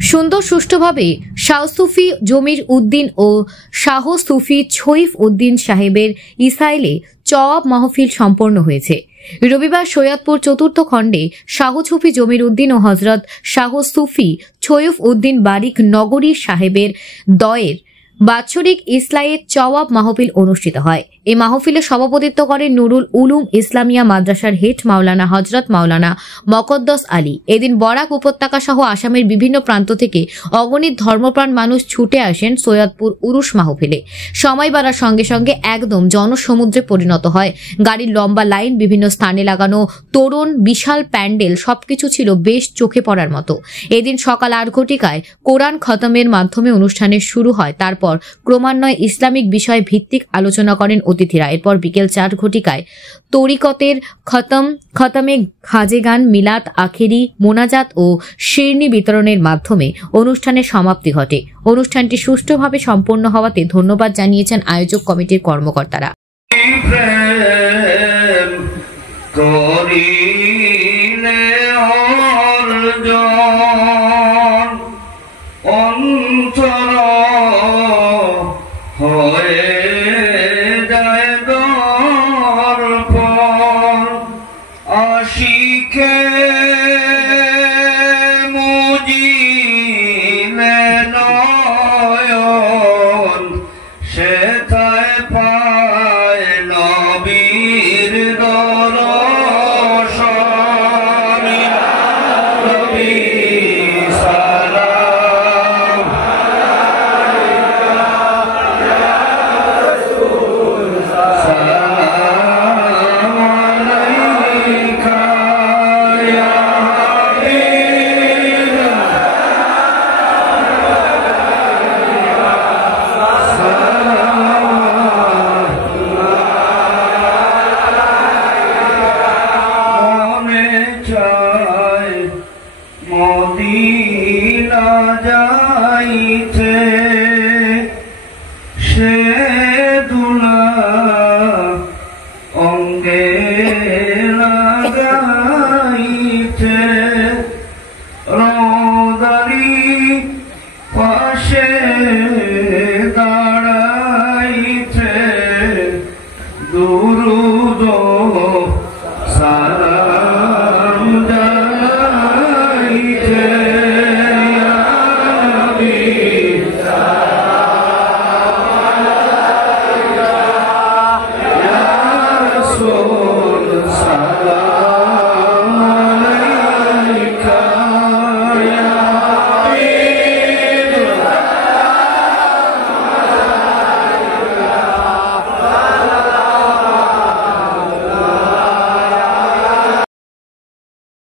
সুন্দর সুষ্ঠুভাবে শাহ সুফি জমির উদ্দিন ও শাহ সুফি ছৈফ উদ্দিন সাহেবের ইসাইলে চওয়াব মাহফিল সম্পন্ন হয়েছে। রবিবার সৈয়দপুর চতুর্থ খণ্ডে শাহ সুফি জমির উদ্দিন ও হজরত শাহ সুফি ছৈফ উদ্দিন বারিক নগরী সাহেবের দয়ের বাৎসরিক ইসলায়ের চওয়াব মাহফিল অনুষ্ঠিত হয়। এই মাহফিলে সভাপতিত্ব করেন নুরুল উলুম ইসলামিয়া মাদ্রাসার হেড মাওলানা হজরত মাওলানা মকদ্দস আলী। এদিন বরাক উপত্যকা সহ আসামের বিভিন্ন প্রান্ত থেকে অগণিত ধর্মপ্রাণ মানুষ ছুটে আসেন সৈয়দপুর উরুস মাহফিলে। সময় বাড়ার সঙ্গে সঙ্গে একদম জনসমুদ্রে পরিণত হয়। গাড়ির লম্বা লাইন, বিভিন্ন স্থানে লাগানো তোরণ, বিশাল প্যান্ডেল সবকিছু ছিল বেশ চোখে পড়ার মতো। এদিন সকাল 8 ঘটিকায় কোরআন খতমের মাধ্যমে অনুষ্ঠানের শুরু হয়। তারপর ক্রমান্বয়ে ইসলামিক বিষয় ভিত্তিক আলোচনা করেন অতিথিরা। এরপর বিকেল 4 ঘটিকায় তরিকতের খতমে খাজে গান, মিলাদ, আখেরি, মোনাজাত ও শিরনি বিতরণের মাধ্যমে অনুষ্ঠানের সমাপ্তি ঘটে। অনুষ্ঠানটি সুষ্ঠুভাবে সম্পন্ন হওয়াতে ধন্যবাদ জানিয়েছেন আয়োজক কমিটির কর্মকর্তারা। মদিনা যাইতে